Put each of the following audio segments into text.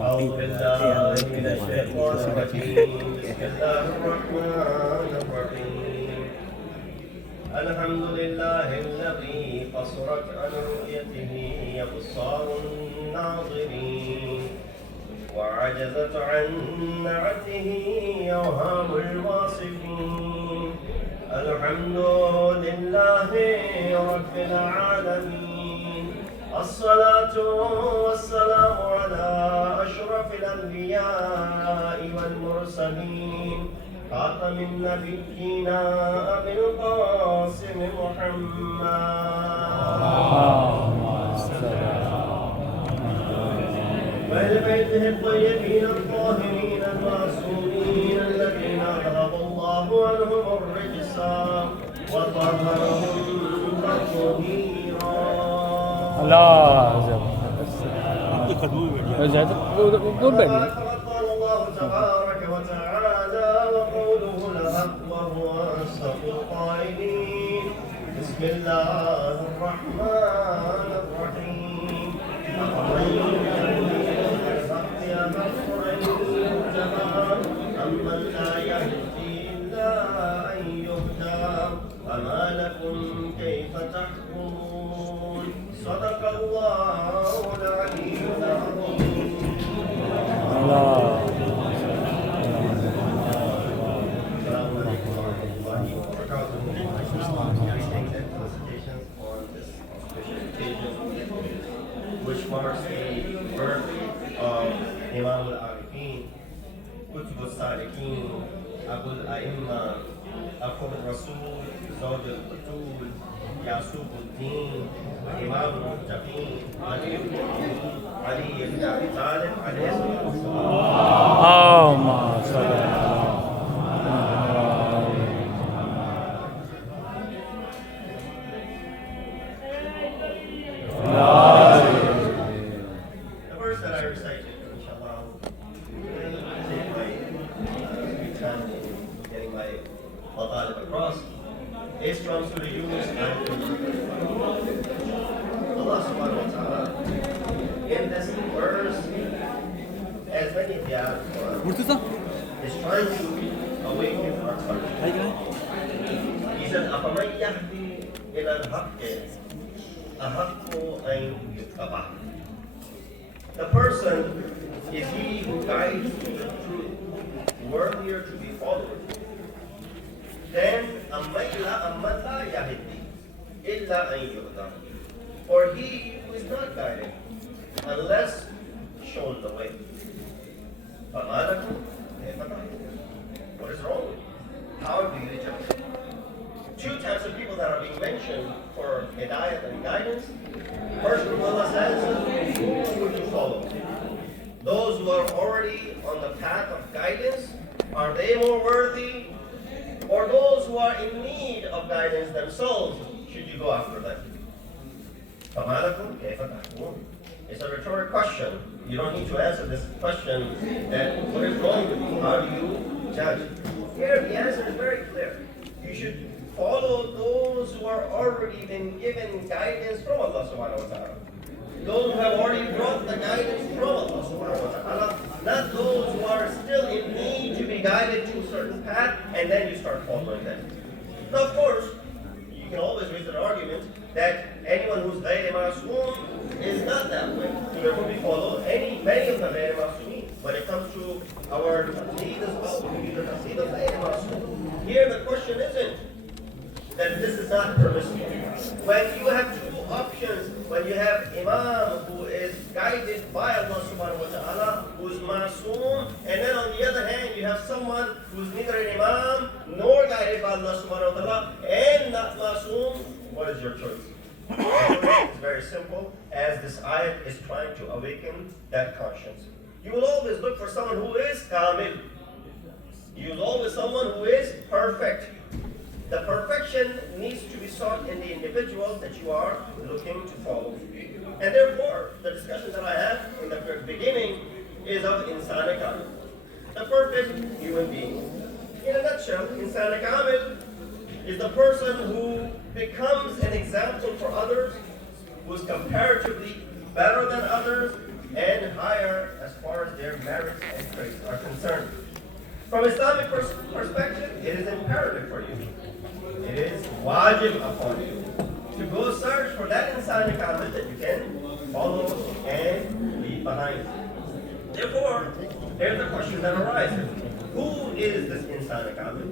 أعوذ بالله من الشيطان الرجيم بسم الله الرحمن الرحيم الحمد لله الذي قصرت عن رؤيته أبصار الناظرين وعجزت عن نعته أوهام الواصفين الحمد لله رب العالمين الصلاة والسلام على أشرف الأنبياء والمرسلين خاتم النبيين أبي القاسم محمد وأهل بيته الطيبين الطاهرين المعصومين الذين أذهب الله عنهم الرجس وطهرهم تطهيرا. الله الله تبارك وتعالى وقوله الحق وهو أصدق القائلين بسم الله الرحمن الرحيم أمن لا يهدي إلا أن يهدى فما لكم كيف تحكمون صدق الله العلي العظيم. Which marks the birth of Imam al-Arifin, Qutb al-Salikin, Abu al-A'imma, Akhul al-Rasul, Zawj al-Batul, Yasub al-Din, Imam al-Muttaqin, Ali ibn Abi Talib, alayhi The verse that I recited, inshallah, getting my matalib across, is from Surah Yunus and Allah subhanahu wa ta'ala. In this verse, as many of you is trying to awaken our consciousness. He said, أَفَمَنْ يَهْدِي إِلَى الْحَقِّ أَحَقُّ أَنْ يُتَّبَعَ. The person is he who guides to the truth, worthier to be followed. Then أَمَّنْ لَا يَهْدِي إِلَّا أَنْ يُهْدَى. Or he who is not guided unless shown the way. فَمَا لَكُمْ كَيْفَ تَحْكُمُونَ. What is wrong with you? How do you judge? Two types of people that are being mentioned for hidayat and guidance. First group Allah says, who would you follow? Those who are already on the path of guidance, are they more worthy? Or those who are in need of guidance themselves, should you go after them? فَمَا لَكُمْ كَيْفَ تَحْكُمُونَ. It's a rhetoric question. You don't need to answer this question that what is wrong with you? How do you judge? Here the answer is very clear. You should follow those who are already been given guidance from Allah subhanahu wa ta'ala. Those who have already brought the guidance from Allah subhanahu wa ta'ala, not those who are still in need to be guided to a certain path and then you start following them. Now of course, you can always raise an argument that anyone who's غير معصوم is not that way. So therefore we follow many of the غير معصومين. When it comes to our taqdeed as well, we do the taqdeed of غير معصوم. Here the question isn't that this is not permissible. When you have two options, when you have Imam who is guided by Allah subhanahu wa ta'ala, who is ma'soom, and then on the other hand you have someone who's neither an Imam nor guided by Allah subhanahu wa ta'ala and not ma'soom, what is your choice? It's very simple, as this ayat is trying to awaken that conscience. You will always look for someone who is kamil. You will always someone who is perfect. The perfection needs to be sought in the individual that you are looking to follow. And therefore, the discussion that I have in the beginning is of insan kamil, the perfect human being. In a nutshell, insan kamil is the person who becomes an example for others, who is comparatively better than others and higher as far as their merits and traits are concerned. From Islamic perspective, it is imperative for you. It is wajib upon you to go search for that insani kamil that you can follow and leave behind. Therefore, there's a question that arises. Who is this insani kamil?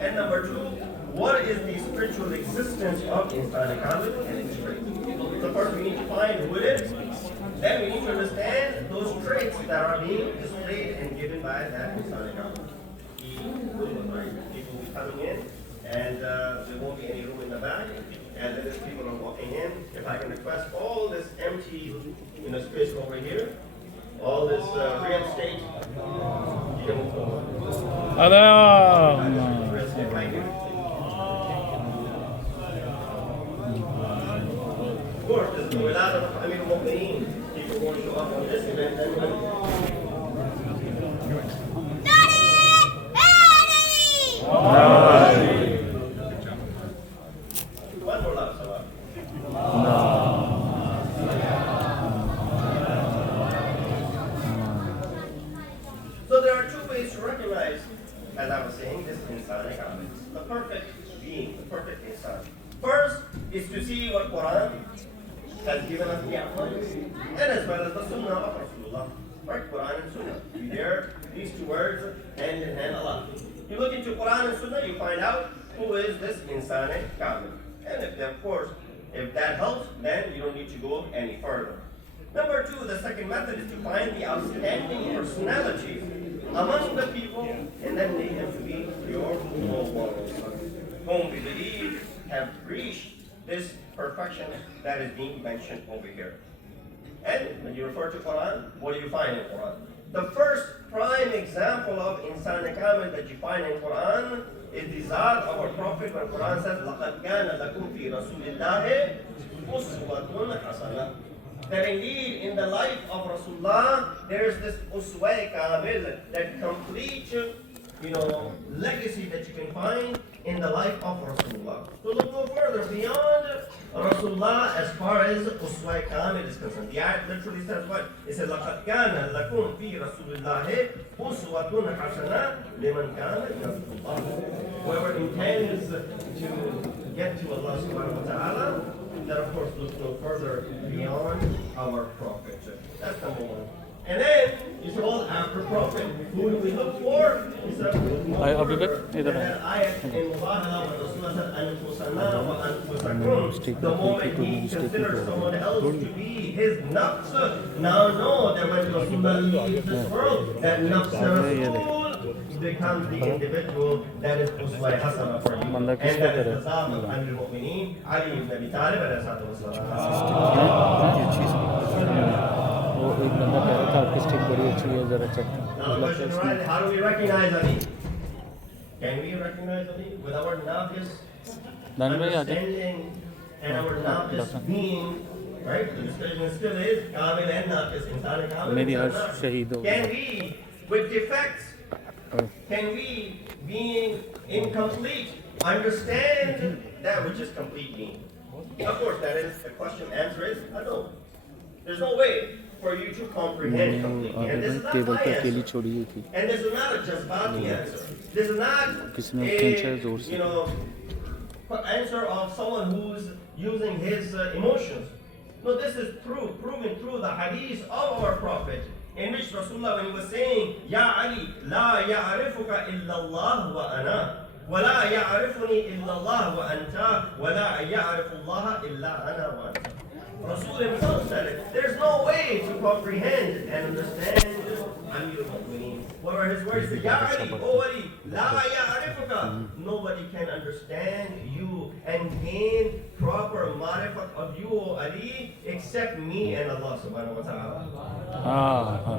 And number two, what is the spiritual existence of insani kamil and its traits? So first we need to find who it is. Then we need to understand those traits that are being displayed and given by that insani kamil. People will be coming in, and there won't be any room in the back. And then as people are walking in, if I can request all this empty space over here, all this real estate, you can move forward. Real estate right here. Of course, there's a lot of people won't show up on this event anyway. One more love, Salah. So there are two ways to recognize, as I was saying, this insani kamil, the perfect being, the perfect insan. First is to see what Quran has given us the outline, and as well as the Sunnah of Rasulullah. Right? Quran and Sunnah. You hear these two words hand in hand a lot. You look into Quran and Sunnah, you find out who is this insani kamil. And if that helps, then you don't need to go any further. Number two, the second method is to find the outstanding personalities among the people and then make them to be your role models, whom we believe have reached this perfection that is being mentioned over here. And when you refer to Quran, what do you find in Quran? The first prime example of insani kamil that you find in Quran is the Zat of our Prophet when Quran says, لَقَدْ كَانَ لَكُمْ فِي رَسُولِ اللَّهِ أُسْوَةٌ حَسَنَةٌ. That indeed in the life of Rasulullah there is this uswa kamil, that complete legacy that you can find in the life of Rasulullah. So look no further beyond Rasulullah as far as uswa kamil is concerned. The ayat literally says what? It says لَقَدْ كَانَ لَكُمْ فِي رَسُولِ اللَّهِ أُسْوَةٌ حَسَنَةٌ لِمَنْ كَانَ يَرْجُو اللَّهَ. Whoever intends to get to Allah subhanahu wa ta'ala, that of course looks no further beyond our Prophet. That's number one. And then you say, well, after Prophet, who do we look for? He said, the moment he considers someone else to be his nafs, now know that when Rasulullah leaves this world, that nafs Rasul becomes the individual that is uswa hasana for you. And that is the Zat of Al-Mu'mineen, Ali ibn Abi Talib alayhi salatu wassalam. Now the question arises, how do we recognize Ali? Can we recognize Ali with our nafis understanding and our nafis being, right? The discussion still is kamil and nafis, insani kamil. Can we, with defects, can we, being incomplete, understand that which is complete being? Of course, that is the question. Answer is no. There's no way for you to comprehend completely. And this is not my answer. And this is not a jazbati answer. This is not an answer of someone who's using his emotions. No, this is proven through the hadith of our Prophet, in which Rasulullah, when he was saying, Ya Ali, la ya'arifuka illallah wa ana, wa la ya'arifuni illallah wa anta, wa la ya'arifu Allah illa ana wa anta. Rasul himself said it. There's no way to comprehend and understand Amir al-Mu'mineen. What are his words? Ya Ali, O Ali, la ya'arifuka. Nobody can understand you and gain proper marifat of you, O Ali, except me and Allah subhanahu wa ta'ala.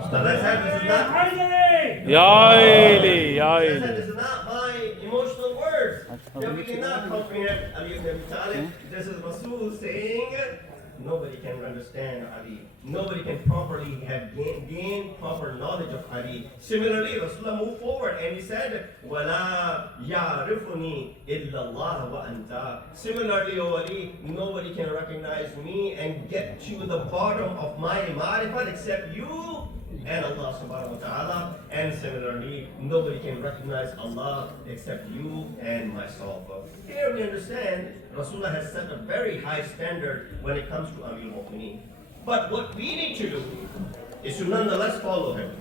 So let's have this is not this is not my emotional words. That we cannot comprehend Ali ibn Abi Talib. This is Rasul saying nobody can understand Ali. Nobody can properly have gain proper knowledge of Ali. Similarly, Rasulullah moved forward and he said, "Wala ya'rifuni illa Allah wa anta." Similarly, O Ali, nobody can recognize me and get to the bottom of my ma'rifat except you and Allah subhanahu wa ta'ala. And similarly, nobody can recognize Allah except you and myself. Here we understand Rasulullah has set a very high standard when it comes to Amir al-Mu'mineen. But what we need to do is to nonetheless follow him.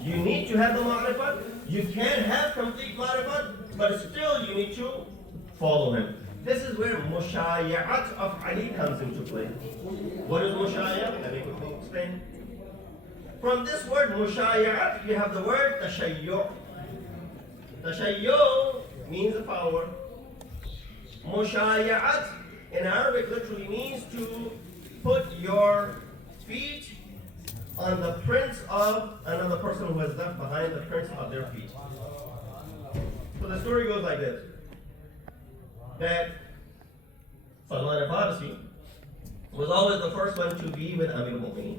You need to have the ma'rifat. You can have complete ma'rifat, but still you need to follow him. This is where mushaya'at of Ali comes into play. What is mushaya'at? Let me quickly explain. From this word mushaya'at, you have the word tashayyu'. Tashayyu' means a follower. Mushaya'at in Arabic literally means to put your feet on the prints of another person who has left behind the prints of their feet. So the story goes like this. That Salman al-Farisi was always the first one to be with Amir al-Mu'mineen.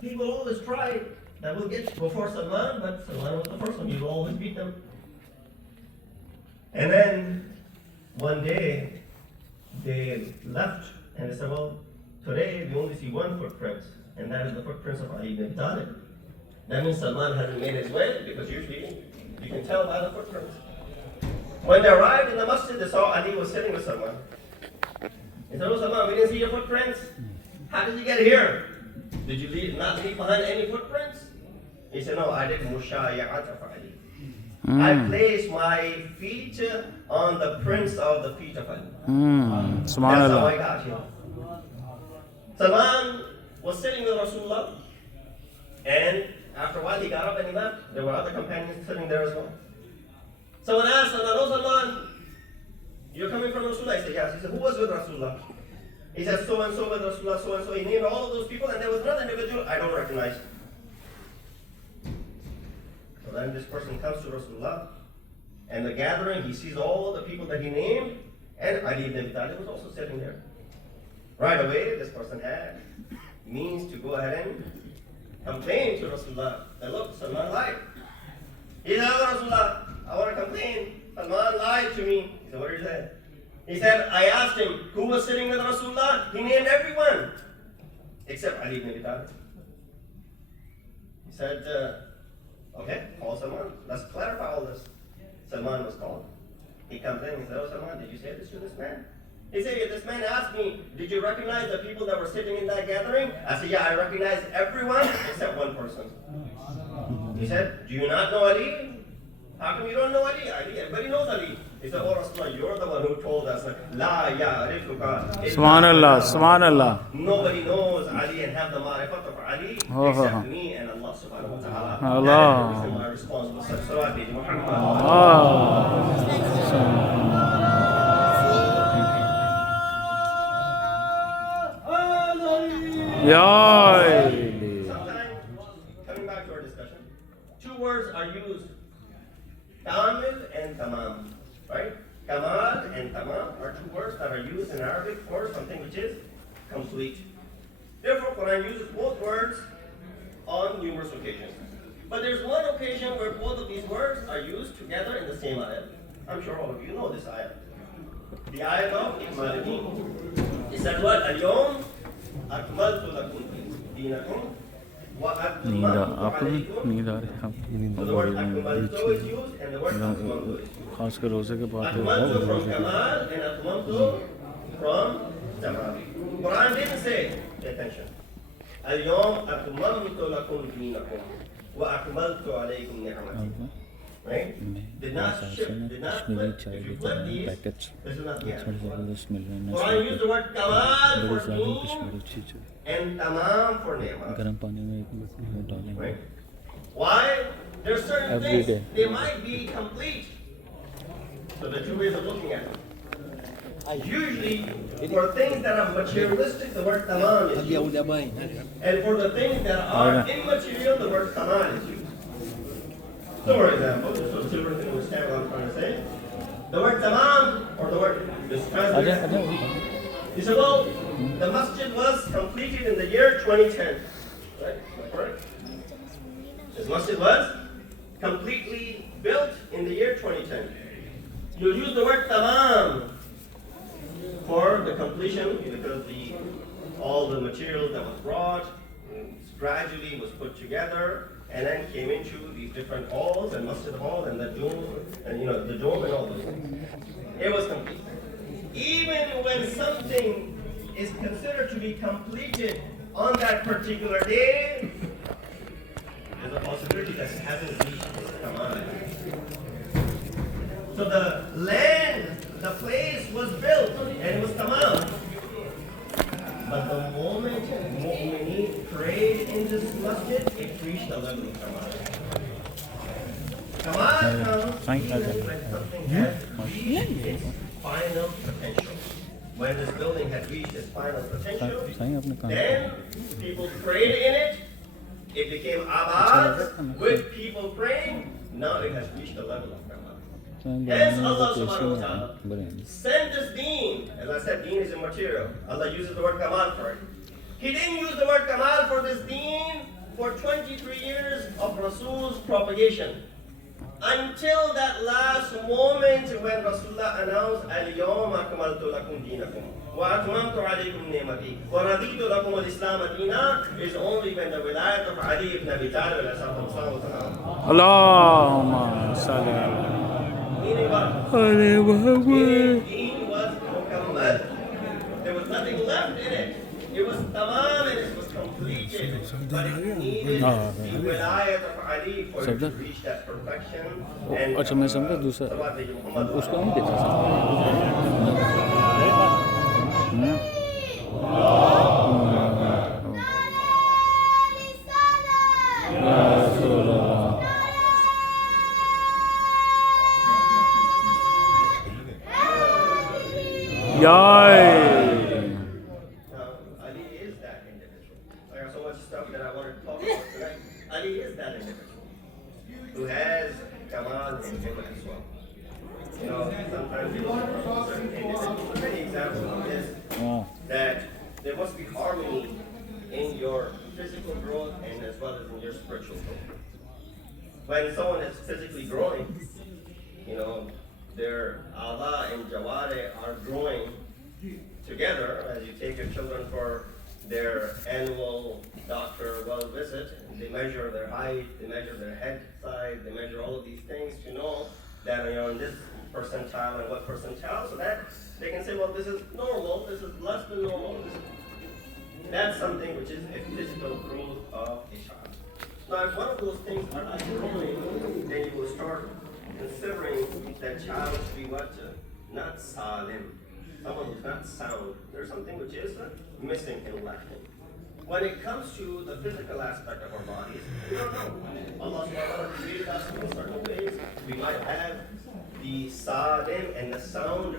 People always try that we'll get before Salman, but Salman was the first one. He will always beat them. And then one day they left and they said, well, today we only see one footprint, and that is the footprints of Ali ibn Abi Talib. That means Salman hasn't made his way, because usually you can tell by the footprints. When they arrived in the masjid, they saw Ali was sitting with Salman. They said, oh Salman, we didn't see your footprints. How did you get here? Did you not leave behind any footprints? He said, no, I did mushaya'at of Ali. I placed my feet on the prints of the feet of Ali. That's how I got here. Salman was sitting with Rasulullah, and after a while he got up and he left. There were other companions sitting there as well. Someone asked Salman, oh Salman, you're coming from Rasulullah? He said, yes. He said, who was with Rasulullah? He said, so and so with Rasulullah, so and so. He named all of those people, and there was another individual I don't recognize. So then this person comes to Rasulullah, and the gathering, he sees all the people that he named, and Ali ibn Abi Talib was also sitting there. Right away, this person had means to go ahead and complain to Rasulullah. And look, Salman lied. He said, oh Rasulullah, I want to complain. Salman lied to me. He said, what did you say? He said, I asked him, who was sitting with Rasulullah? He named everyone, except Ali ibn Abi Talib. He said, okay, call Salman. Let's clarify all this. Salman was called. He comes in and he said, oh Salman, did you say this to this man? He said, yeah, this man asked me, did you recognize the people that were sitting in that gathering? I said, yeah, I recognized everyone except one person. He said, do you not know Ali? How come you don't know Ali? Everybody knows Ali. He said, oh Rasulullah, you're the one who told us, La ya'rifuka. Subhanallah, Subhanallah. Nobody knows Ali and have the ma'rifat of Ali except me and Allah subhanahu wa ta'ala. Allah. That is my response was such salawat Muhammad. Sometimes, coming back to our discussion, two words are used, kamil and tamam, right? Kamal and tamam are two words that are used in Arabic for something which is complete. Therefore, Quran uses both words on numerous occasions. But there's one occasion where both of these words are used together in the same ayah. I'm sure all of you know this ayah. The ayah of Ikmal. It said what? Al-Yawm akmaltu lakum dinakum wa atmamtu alaykum. So the word akmaltu is used and the word atmamtu is used. खासकर रोजे के बाद Atmamtu from kamal and atmamtu from jamal. Quran didn't say, pay attention, Al-Yawm akmaltu lakum dinakum wa akmaltu alaykum ni'amati. Right? Did not shift, did not flip. If you flip these, this is not the answer. Quran used the word kamal for deen and tamam for ni'mah. Right? Why? There are certain things, they might be complete. So the two ways of looking at it. Usually, for things that are materialistic, the word tamam is used. And for the things that are immaterial, the word kamal is used. So for example, just so children can understand what I'm trying to say, the word tamam, or the word is translated. You say, well, The masjid was completed in the year 2010. Right? Correct? This masjid was completely built in the year 2010. You use the word tamam for the completion because all the materials that was brought gradually was put together and then came into these different halls and masjid hall and the dome and the dome and all those things. It was complete. Even when something is considered to be completed on that particular day, there's a possibility that it hasn't reached its command. So the land, the place was built and it was tamam. But the moment Mu'mineen prayed in this masjid, it reached the level of kamal. Kamal comes when something has reached its final potential. When this building had reached its final potential, then people prayed in it. It became abad with people praying. Now it has reached the level of kamal. Hence Allah subhanahu wa ta'ala sent this deen. As I said, deen is immaterial. Allah uses the word kamal for it. He didn't use the word kamal for this deen for 23 years of Rasul's propagation. Until that last moment when Rasulullah announced, Al-Yawma akmaltu lakum deenakum wa atmamtu alaykum ni'mati wa raditu lakum al-Islam deena, is only when the wilayat of Ali ibn Abi Talib Allahumma salli ala. Meaning what? Meaning deen was mukammal. There was nothing left in it. It was tamam and it was completed. But it needed the wilayat of Ali for it to reach that perfection. And अच्छा मैं समझा दूसरा उसको नहीं देखा Ali is that individual. I got so much stuff that I wanted to talk about tonight. Ali is that individual who has kamal in him as well. Sometimes you look for certain individuals. Many examples of this, that there must be harmony in your physical growth and as well as in your spiritual growth. When someone is physically growing, their Allah and Jawari are growing together. As you take your children for their annual doctor well visit, they measure their height, they measure their head size, they measure all of these things to know that in this percentile and what percentile, so that they can say, well, this is normal, this is less than normal. That's something which is a physical growth of a child. Now, if one of those things are not growing, then you will start considering that child to be what? Not salim. Someone who's not sound. There's something which is missing and lacking. When it comes to the physical aspect of our bodies, we don't know. Allah subhanahu wa ta'ala created us in certain ways. We might have the salim and the sound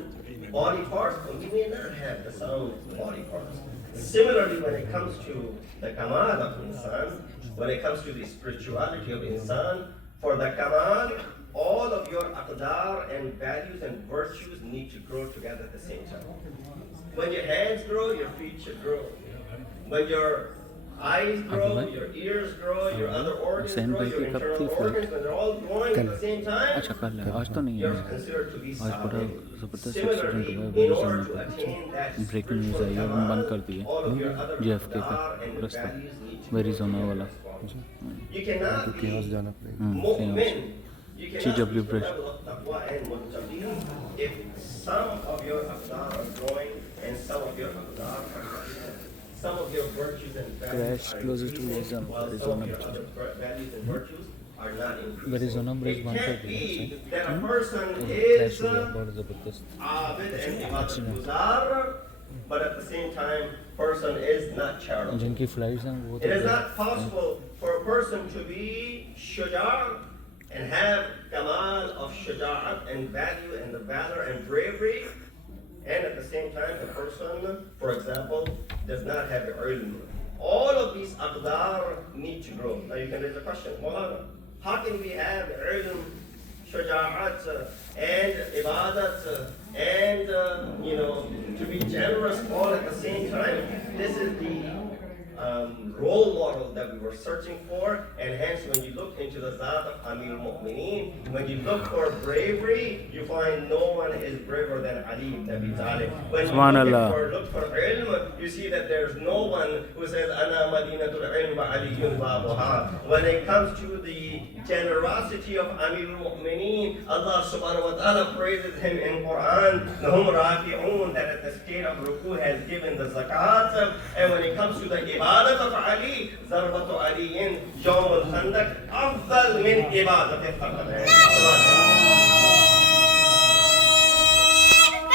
body parts, but we may not have the sound body parts. Similarly, when it comes to the kamal of insan, when it comes to the spirituality of insan, for the kamal, all of your aqdar and values and virtues need to grow together at the same time. When your hands grow, your feet should grow. When your eyes grow, your ears grow, your other organs grow, your internal organs, when they're all growing at the same time, you're considered to be solid. Similarly, in order to attain that spiritual kamal, all of your other aqdar and values need to grow together as well. You cannot be mu'min. You cannot reach the level of taqwa and muttaqeen if some of your aqdar are growing and some of your aqdar are growing. Some of your virtues and values are increasing, while some of your other values and virtues are not increasing. It can't be that a person is abid and ibadat guzar, but at the same time, person is not charitable. It is not possible for a person to be shuja' and have kamal of shuja'at and value and the valor and bravery, and at the same time the person, for example, does not have the ilm. All of these aqdar need to grow. Now you can raise a question, Molana, how can we have ilm, shuja'at, and ibadat, and to be generous all at the same time. This is the role model that we were searching for, and hence when you look into the Zat of Amir al-Mu'mineen, when you look for bravery, you find no one is braver than Ali ibn Abi Talib. When you look for ilm, you see that there's no one who says, Ana madinatul ilm wa aliyun babuha. When it comes to the generosity of Amir al-Mu'mineen, Allah subhanahu wa ta'ala praises him in Quran, Nahum raki'un, that at the state of ruku has given the zakat. And when it comes to the ibadat of Ali, Zarbatu Aliyin, Yawm al-Khandaq, afdal min ibadat al-Faqr.